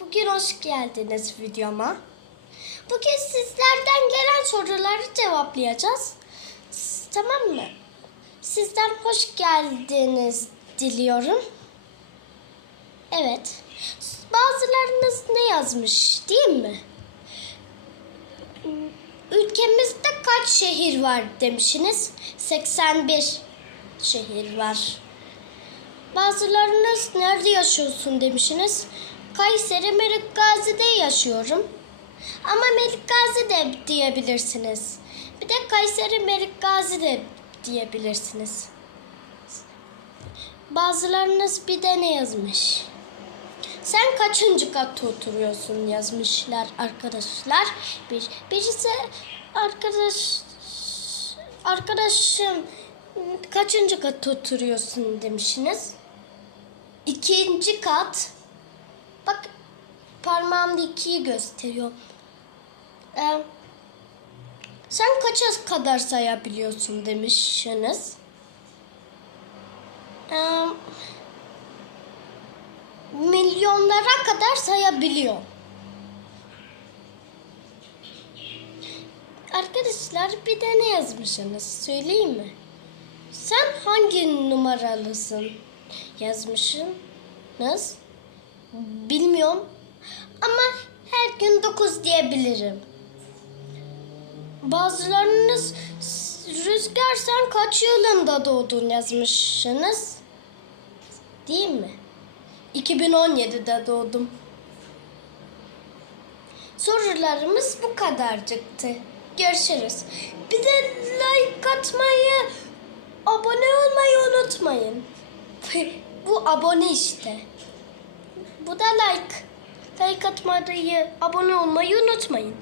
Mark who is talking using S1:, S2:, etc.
S1: Bugün hoş geldiniz videoma. Bugün sizlerden gelen soruları cevaplayacağız. Tamam mı? Sizden hoş geldiniz diliyorum. Evet. Bazılarınız ne yazmış değil mi? Ülkemizde kaç şehir var demişsiniz? 81 şehir var. Bazılarınız nerede yaşıyorsun demişsiniz. Kayseri Melik Gazi'de yaşıyorum. Ama Melik Gazi de diyebilirsiniz. Bir de Kayseri Melik Gazi de diyebilirsiniz. Bazılarınız bir de ne yazmış? Sen kaçıncı katta oturuyorsun yazmışlar arkadaşlar. Bir, birisi arkadaş arkadaşım kaçıncı katta oturuyorsun demişsiniz. İkinci kat. Parmağımda ikiyi gösteriyor. Ee, sen kaça kadar sayabiliyorsun demişsiniz. Ee, milyonlara kadar sayabiliyor. Arkadaşlar bir de ne yazmışsınız söyleyeyim mi? Sen hangi numaralısın yazmışsınız? Bilmiyorum ama her gün 9 diyebilirim. Bazılarınız Rüzgar sen kaç yılında doğdun yazmışsınız? Değil mi? 2017'de doğdum. Sorularımız bu kadarcıktı. Görüşürüz. Bir de like atmayı, abone olmayı unutmayın. bu abone işte. Bu da like. Like atmayı, abone olmayı unutmayın.